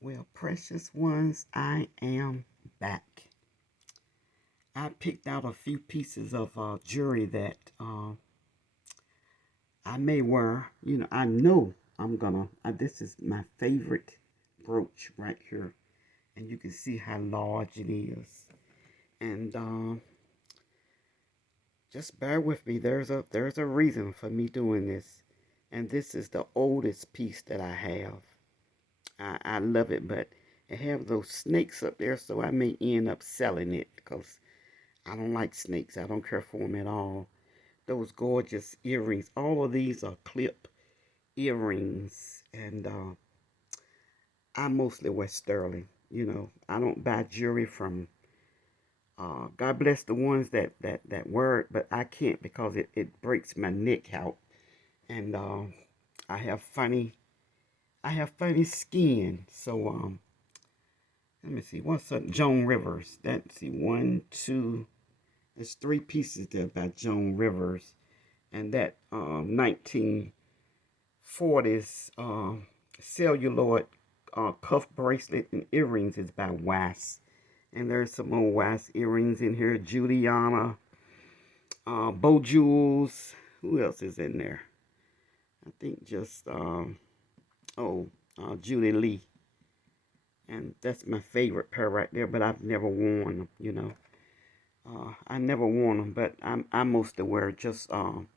Well, precious ones, I am back. I picked out a few pieces of jewelry that I may wear. I know I'm gonna. This is my favorite brooch right here, and you can see how large it is. And just bear with me. There's a reason for me doing this, and this is the oldest piece that I have. I love it, but it have those snakes up there, so I may end up selling it because I don't like snakes. I don't care for them at all. Those gorgeous earrings. All of these are clip earrings, and I mostly wear sterling. I don't buy jewelry from. God bless the ones that wear it, but I can't because it breaks my neck out, and I have funny I have funny skin. So let me see. What's up, Joan Rivers? Let's see, one, two. There's three pieces there by Joan Rivers, and that 1940s celluloid cuff bracelet and earrings is by Weiss. And there's some more Weiss earrings in here. Juliana, Bo Jewels. Who else is in there? I think just Julie Lee. And that's my favorite pair right there, but I've never worn them. I never worn them, but I mostly wear just some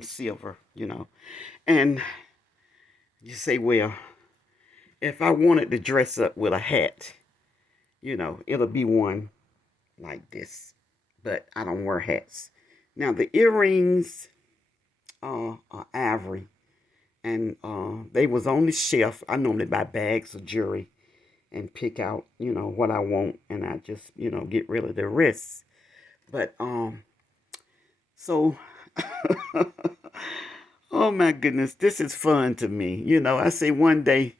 silver. And you say, well, if I wanted to dress up with a hat, it'll be one like this. But I don't wear hats. Now the earrings are ivory, and they was on the shelf. I normally buy bags of jewelry and pick out, what I want, and I just, get rid of the rest. But so oh my goodness, this is fun to me. I say one day,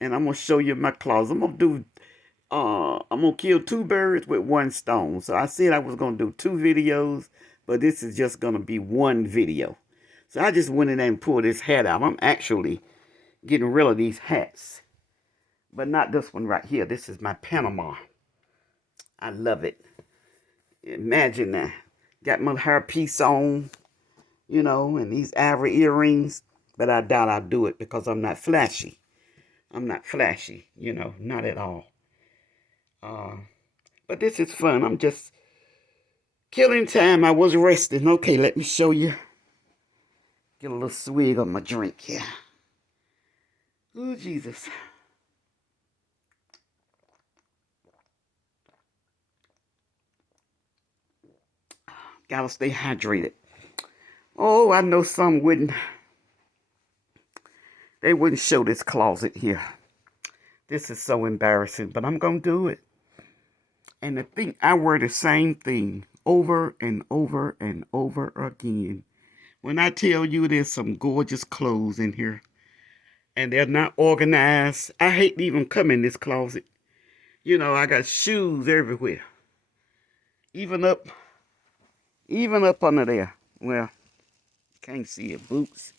and I'm gonna show you my closet. I'm gonna kill two birds with one stone. So I said I was gonna do two videos, but this is just gonna be one video. So I just went in there and pulled this hat out. I'm actually getting rid of these hats, but not this one right here. This is my Panama. I love it. Imagine that. Got my hairpiece on, and these ivory earrings. But I doubt I'll do it because I'm not flashy. I'm not flashy, not at all. Uh, but this is fun. I'm just killing time. I was resting. Okay, let me show you. Get a little swig of my drink here. Oh, Jesus. Gotta stay hydrated. Oh, I know some wouldn't. They wouldn't show this closet here. This is so embarrassing, but I'm gonna do it. And the thing, I wear the same thing over and over and over again. When I tell you there's some gorgeous clothes in here and they're not organized, I hate to even come in this closet. I got shoes everywhere. Even up, even up under there. Well, can't see it. Boots.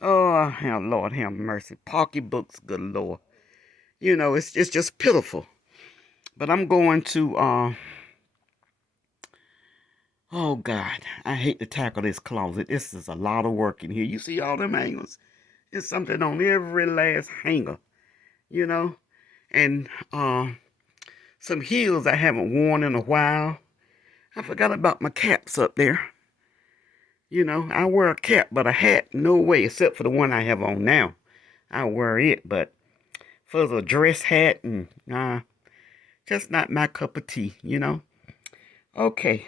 Oh, Lord have mercy. Pocketbooks, good Lord. It's just pitiful. But I'm going to oh God, I hate to tackle this closet. This is a lot of work in here. You see all them hangers? There's something on every last hanger, you know? And some heels I haven't worn in a while. I forgot about my caps up there. I wear a cap, but a hat, no way, except for the one I have on now. I wear it, but for the dress hat, and just not my cup of tea. Okay,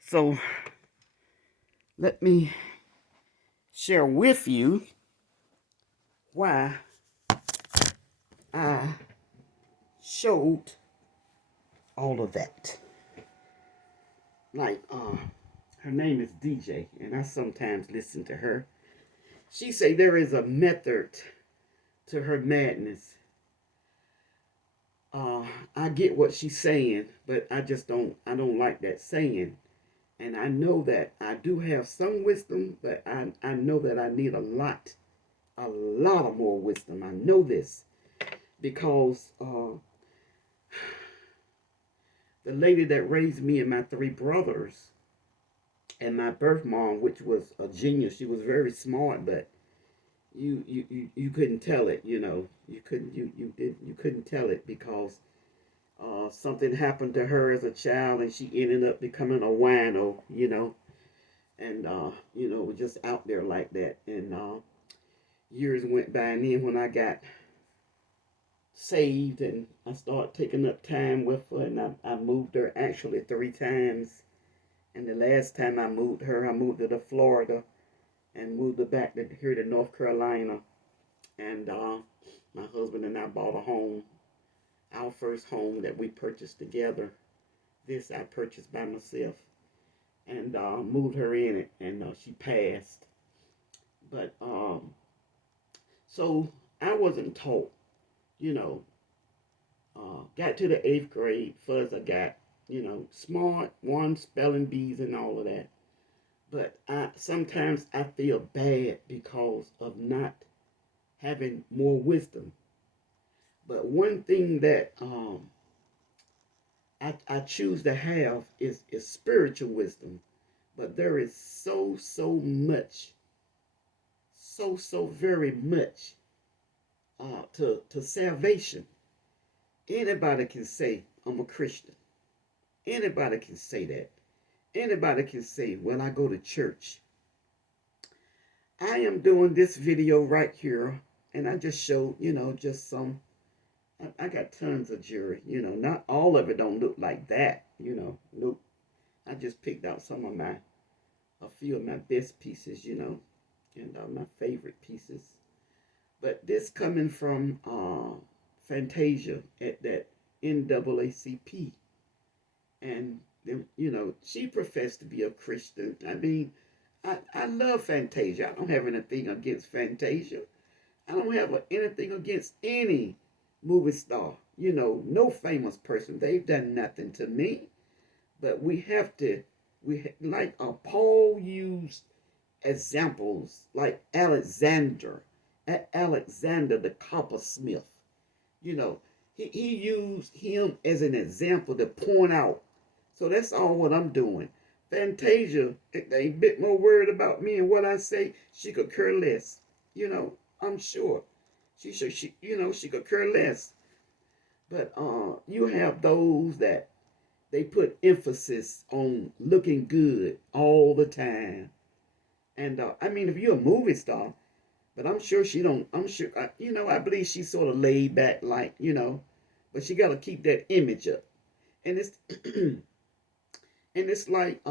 so let me share with you why I showed all of that. Like, her name is DJ, and I sometimes listen to her. She say there is a method to her madness. I get what she's saying, but I don't like that saying. And I know that I do have some wisdom, but I know that I need a lot of more wisdom. I know this. because the lady that raised me and my three brothers and my birth mom, which was a genius, she was very smart, but you couldn't tell it, you couldn't tell it because something happened to her as a child and she ended up becoming a wino, and was just out there like that. And years went by, and then when I got saved and I started taking up time with her, and I moved her actually 3 times. And the last time I moved her, I moved her to Florida and moved her back here to North Carolina. And my husband and I bought a home, our first home that we purchased together. This I purchased by myself, and moved her in it, and she passed. But so I wasn't taught, you know, got to the 8th grade, first I got, smart, one spelling bees and all of that. But sometimes I feel bad because of not having more wisdom. But one thing that I choose to have is spiritual wisdom. But there is so much, so very much to salvation. Anybody can say, I'm a Christian. Anybody can say that. Anybody can say, well, I go to church. I am doing this video right here, and I just showed, just some. I got tons of jewelry, not all of it don't look like that, Nope. I just picked out a few of my best pieces, and my favorite pieces. But this coming from Fantasia at that NAACP. And, she professed to be a Christian. I mean, I love Fantasia. I don't have anything against Fantasia. I don't have anything against any movie star. No famous person. They've done nothing to me. But we have to, like Paul used examples like Alexander the coppersmith. He used him as an example to point out. So that's all what I'm doing. Fantasia, a bit more worried about me and what I say. She could care less. I'm sure. She could care less. But you have those that they put emphasis on looking good all the time. And I mean, if you're a movie star, but I'm sure she don't. I'm sure, I believe she's sort of laid back, like, but she got to keep that image up. And it's and it's like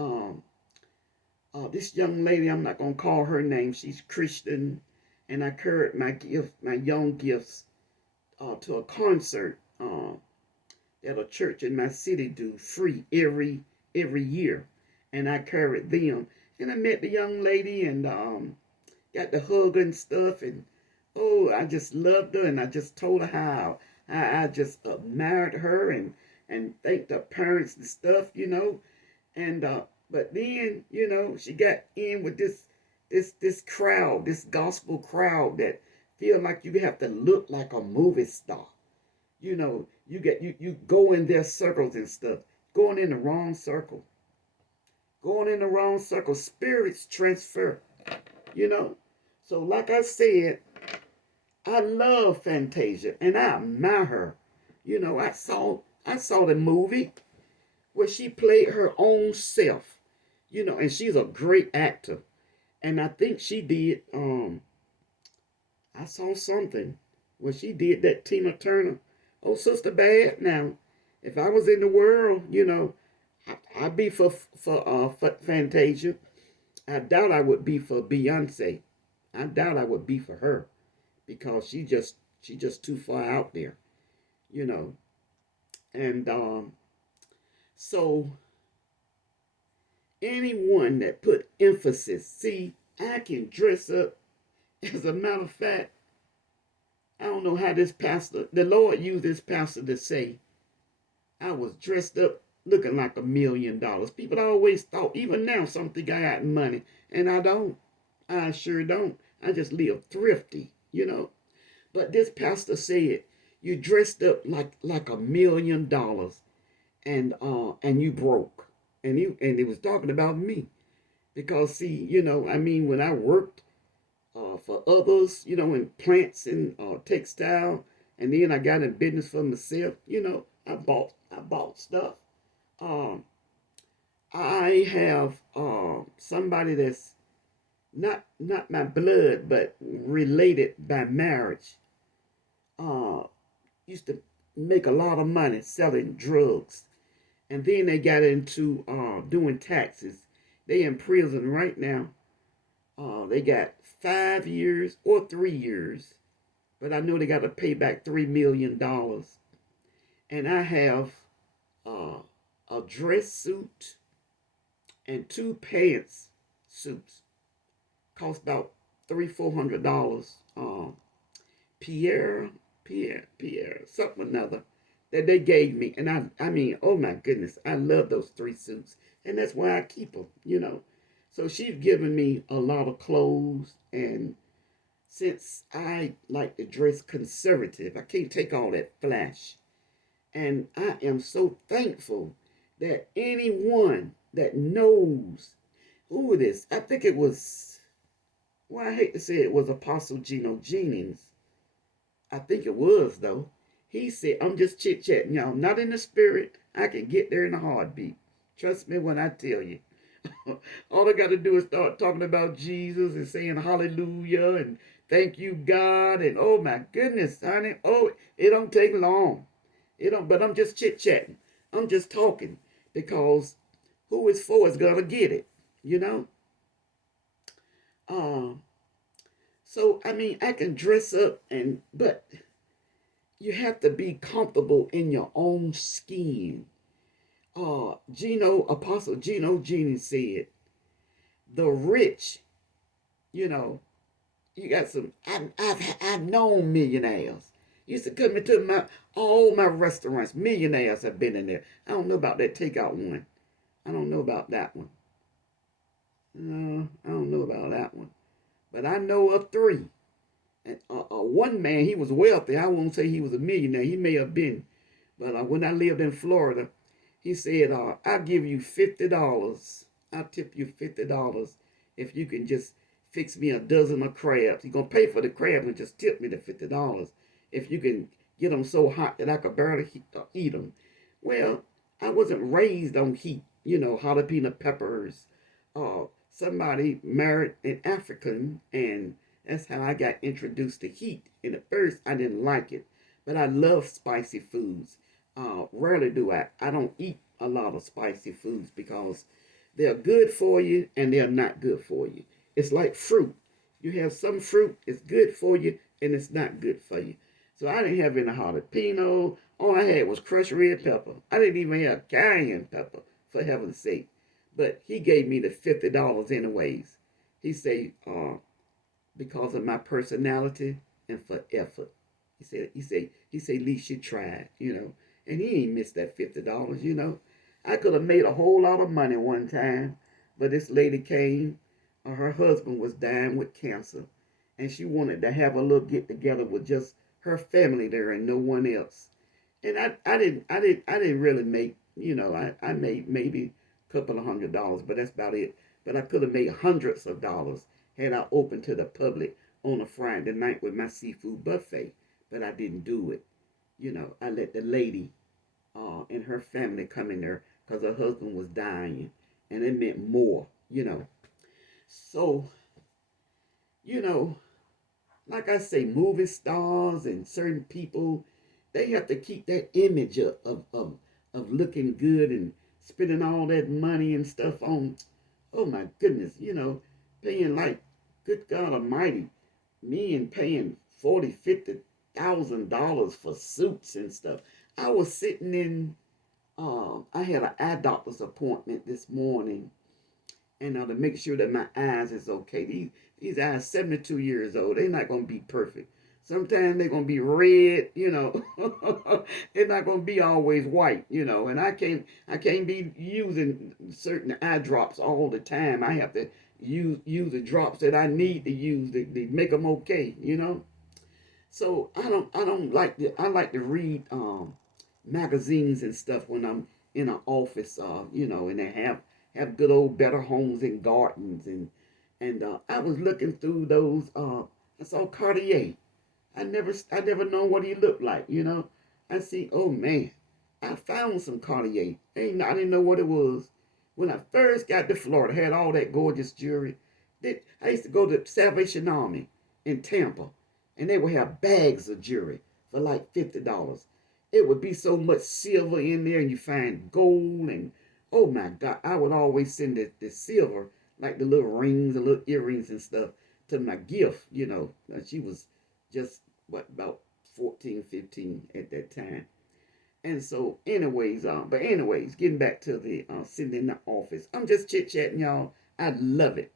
this young lady. I'm not gonna call her name. She's Christian, and I carried my young gifts, to a concert that a church in my city do free every year, and I carried them. And I met the young lady and got to hug and stuff, and oh, I just loved her, and I just told her how I just admired her and thanked her parents and stuff, and but then she got in with this crowd, this gospel crowd that feel like you have to look like a movie star. You go in their circles and stuff, going in the wrong circle. Going in the wrong circle. Spirits transfer, So like I said, I love Fantasia and I admire her. I saw the movie where she played her own self, and she's a great actor. And I think she did I saw something where she did that Tina Turner. Oh, Sister Bad. Now, if I was in the world, I'd be for Fantasia. I doubt I would be for Beyonce. I doubt I would be for her because she just too far out there, And so anyone that put emphasis, see, I can dress up. As a matter of fact, I don't know how the Lord used this pastor to say, I was dressed up looking like $1 million. People always thought, even now, some think I got money. And I don't. I sure don't. I just live thrifty, But this pastor said, you dressed up like $1 million, and you broke. And it was talking about me. Because see, I mean, when I worked for others, in plants and textile, and then I got in business for myself, I bought stuff. Um, I have somebody that's not my blood, but related by marriage. Uh, Used to make a lot of money selling drugs, and then they got into doing taxes. They in prison right now. They got 5 years or 3 years, but I know they got to pay back $3 million. And I have uh, a dress suit and two pants suits. Cost about $300-400. Pierre, Pierre, something or another that they gave me, and I mean, oh my goodness, I love those three suits, and that's why I keep them. So she's given me a lot of clothes, and since I like to dress conservative, I can't take all that flash. And I am so thankful that anyone that knows who it is, I think it was, well, I hate to say it was Apostle Geno Jennings. I think it was, though. He said, I'm just chit chatting, y'all. Not in the spirit. I can get there in a heartbeat. Trust me when I tell you. All I got to do is start talking about Jesus and saying hallelujah and thank you, God. And oh my goodness, honey. Oh, it don't take long. It don't, but I'm just chit chatting. I'm just talking because who is for is gonna get it, you know? Um, so I mean I can dress up but you have to be comfortable in your own skin. Apostle Geno Jennings said, the rich, you know, you got some. I've known millionaires. Used to come into all my restaurants. Millionaires have been in there. I don't know about that takeout one. I don't know about that one. No, I don't know about that one. But I know of three. And one man, he was wealthy. I won't say he was a millionaire. He may have been. But when I lived in Florida, he said, I'll give you $50. I'll tip you $50 if you can just fix me a dozen of crabs. He's going to pay for the crabs and just tip me the $50 if you can get them so hot that I could barely eat them. Well, I wasn't raised on heat, jalapeno peppers. Somebody married an African, and that's how I got introduced to heat. And at first, I didn't like it, but I love spicy foods. Rarely do I don't eat a lot of spicy foods because they're good for you and they're not good for you. It's like fruit. You have some fruit, it's good for you and it's not good for you. So I didn't have any jalapeno. All I had was crushed red pepper. I didn't even have cayenne pepper, for heaven's sake. But he gave me the $50 anyways. He said, because of my personality and for effort. He said, at least you tried. And he ain't missed that $50. I could have made a whole lot of money one time, but this lady came. Her husband was dying with cancer, and she wanted to have a little get together with just her family there and no one else. And I didn't really make. I made maybe a couple of $100, but that's about it. But I could have made hundreds of dollars had I opened to the public on a Friday night with my seafood buffet. But I didn't do it. I let the lady and her family come in there because her husband was dying, and it meant more. So, you know, like I say, movie stars and certain people, they have to keep that image of looking good and spending all that money and stuff on, oh my goodness, paying like, good God Almighty, me and paying 40, $50,000 for suits and stuff. I was sitting in, I had an eye doctor's appointment this morning, and to make sure that my eyes is okay. These eyes, 72 years old, they're not gonna be perfect. Sometimes they're gonna be red. They're not gonna be always white. And I can't be using certain eye drops all the time. I have to use the drops that I need to use to make them okay. So I don't like to I like to read magazines and stuff when I'm in an office, and they have good old better homes and gardens, and I was looking through those. I saw Cartier. I never known what he looked like. I see, oh man, I found some Cartier. I didn't know what it was. When I first got to Florida, had all that gorgeous jewelry. I used to go to Salvation Army in Tampa, and they would have bags of jewelry for like $50. It would be so much silver in there, and you find gold, and oh my God, I would always send the silver, like the little rings and little earrings and stuff, to my gift. She was just what, about 14, 15 at that time. And so, anyways, getting back to the sitting in the office, I'm just chit chatting, y'all. I love it.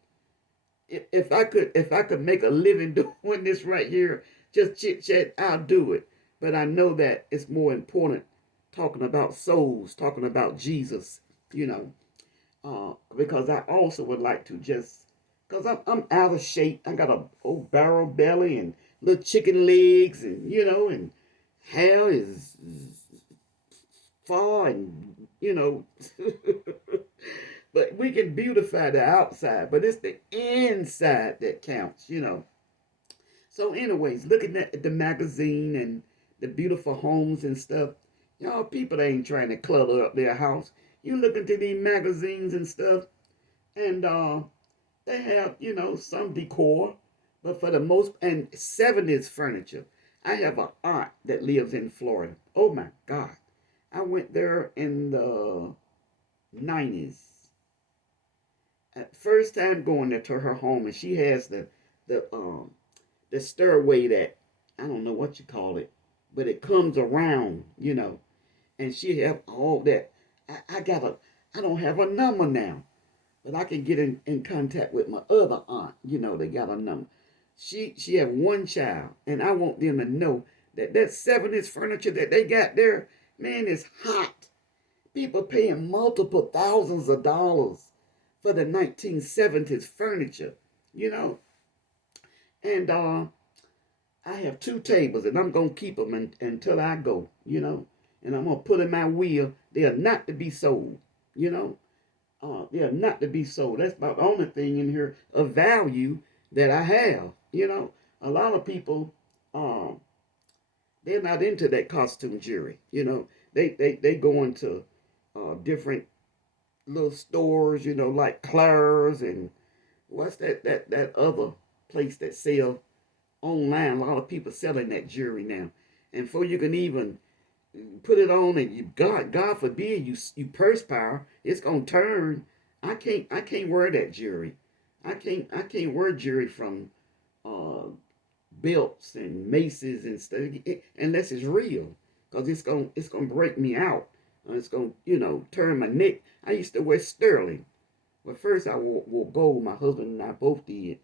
If I could make a living doing this right here, just chit chat, I'll do it. But I know that it's more important talking about souls, talking about Jesus, you know, because I also would like to just, because I'm out of shape. I got a old barrel belly and little chicken legs, and hair is far, and. But we can beautify the outside, but it's the inside that counts. So, anyways, looking at the magazine and the beautiful homes and stuff, y'all, people ain't trying to clutter up their house. You look into these magazines and stuff, and they have, some decor, but for the most, and 70s furniture. I have an aunt that lives in Florida. Oh my God. I went there in the 90s. At first time going there to her home, and she has the stairway that, I don't know what you call it, but it comes around, and she have all that. I don't have a number now, but I can get in contact with my other aunt. They got a number. She have one child, and I want them to know that 70s furniture that they got there, man, is hot. People paying multiple thousands of dollars for the 1970s furniture, you know. And I have two tables, and I'm gonna keep them until I go. And I'm gonna put in my will. They are not to be sold, you know. They are not to be sold. That's about the only thing in here of value that I have. A lot of people, um, they're not into that costume jewelry. They go into different little stores, like Claire's, and what's that other place that sell online. A lot of people selling that jewelry now, and before you can even put it on, and God forbid you perspire, it's gonna turn. I can't wear that jewelry. I can't wear jewelry from uh belts and maces and stuff, unless it's real, because it's gonna break me out. It's gonna turn my neck. I used to wear sterling. Well, first I wore gold. My husband and I both did,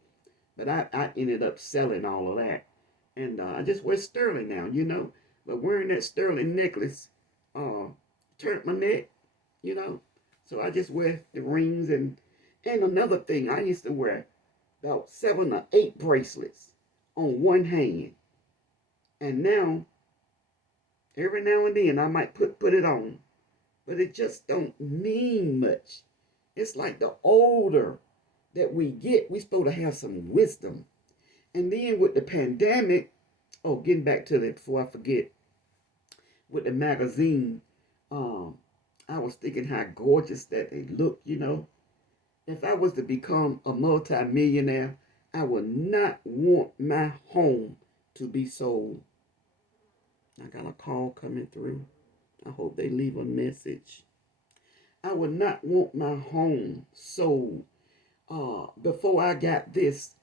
but I ended up selling all of that, and I just wear sterling now. But wearing that sterling necklace uh turned my neck, you know. So I just wear the rings, and another thing, I used to wear about 7 or 8 bracelets on one hand, and now every now and then I might put it on, but it just don't mean much. It's like the older that we get, we supposed to have some wisdom. And then with the pandemic, oh, getting back to that before I forget, with the magazine, um, I was thinking how gorgeous that they look. If I was to become a multi-millionaire, I would not want my home to be sold. I got a call coming through. I hope they leave a message. I would not want my home sold. Before I got this,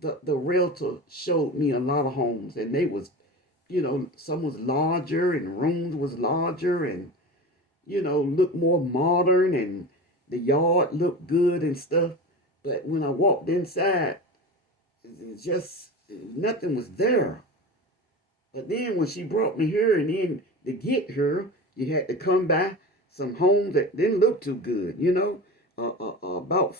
the realtor showed me a lot of homes, and they was, some was larger, and rooms was larger, and looked more modern, and the yard looked good and stuff. But when I walked inside, it just nothing was there. But then when she brought me here, and then to get her, you had to come by some homes that didn't look too good. About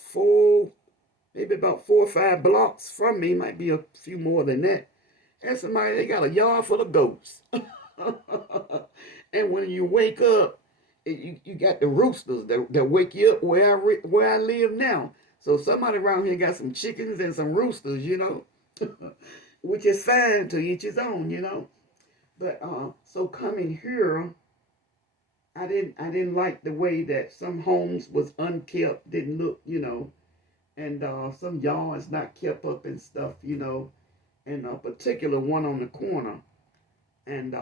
maybe about 4 or 5 blocks from me, might be a few more than that. That's somebody, they got a yard full of goats. And when you wake up, you got the roosters that wake you up where I live now. So somebody around here got some chickens and some roosters, which is fine, to each his own. But so coming here, I didn't like the way that some homes was unkept, didn't look, and some yards not kept up and stuff, and a particular one on the corner. And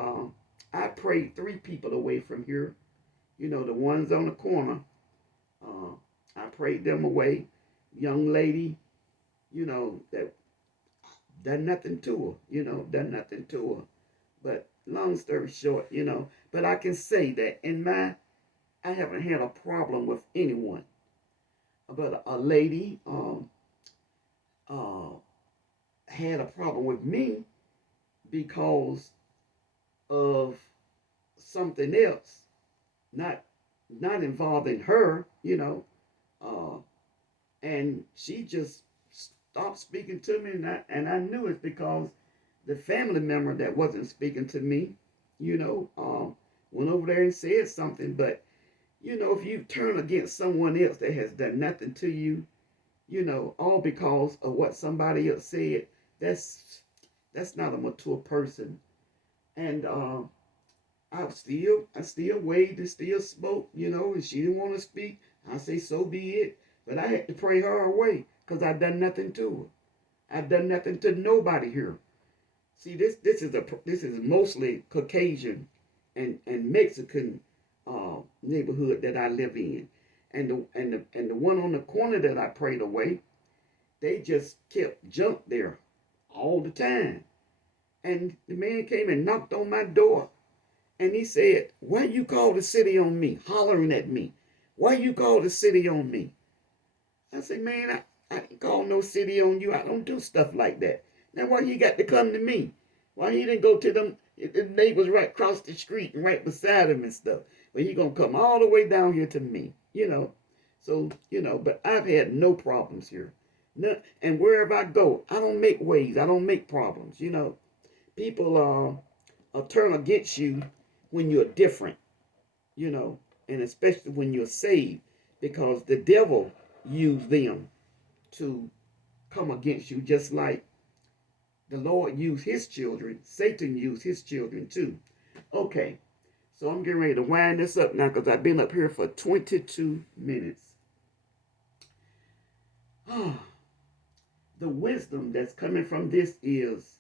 I prayed 3 people away from here. The ones on the corner. Uh, I prayed them away. Young lady, that done nothing to her, done nothing to her. But long story short, but I can say that I haven't had a problem with anyone. But a lady uh, had a problem with me because of something else, not not involving her, uh, and she just stopped speaking to me, and I knew it because the family member that wasn't speaking to me, went over there and said something. But if you turn against someone else that has done nothing to you, all because of what somebody else said, that's not a mature person. And I still waved and still spoke, and she didn't want to speak. I say, so be it. But I had to pray her away because I done nothing to her. I done nothing to nobody here. See, this is mostly Caucasian and Mexican neighborhood that I live in, and the one on the corner that I prayed away, they just kept junk there all the time. And the man came and knocked on my door. And he said, why you call the city on me? Hollering at me. Why you call the city on me? I said, man, I didn't call no city on you. I don't do stuff like that. Now why you got to come to me? Why he didn't go to the neighbors right across the street and right beside him and stuff? But he gonna come all the way down here to me. So, but I've had no problems here. No, and wherever I go, I don't make waves. I don't make problems. People turn against you when you're different, and especially when you're saved, because the devil used them to come against you, just like the Lord used his children. Satan used his children too. Okay, so I'm getting ready to wind this up now because I've been up here for 22 minutes. The wisdom that's coming from this is,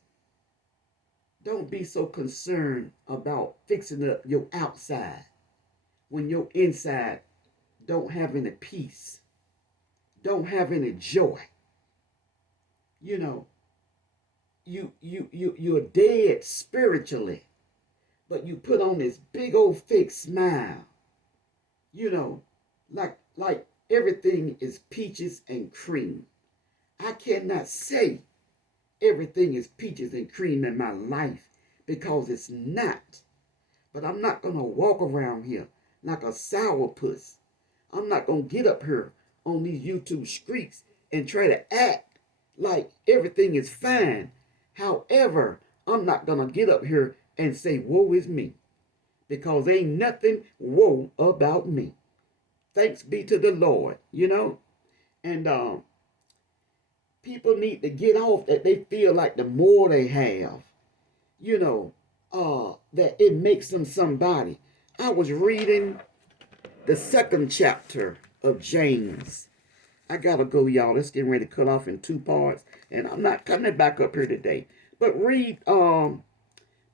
don't be so concerned about fixing up your outside when your inside don't have any peace, don't have any joy. You know, you're dead spiritually, but you put on this big old fake smile. You know, like everything is peaches and cream. I cannot say everything is peaches and cream in my life because it's not. But I'm not going to walk around here like a sourpuss. I'm not going to get up here on these YouTube streets and try to act like everything is fine. However, I'm not going to get up here and say, woe is me, because ain't nothing woe about me. Thanks be to the Lord. And people need to get off that they feel like the more they have, that it makes them somebody. I was reading the 2nd chapter of James. I gotta go, y'all. Let's get ready to cut off in 2 parts. And I'm not coming back up here today. But read the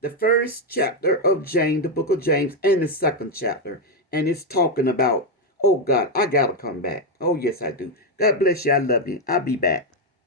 1st chapter of James, the book of James, and the 2nd chapter. And it's talking about, oh God, I gotta come back. Oh yes, I do. God bless you. I love you. I'll be back.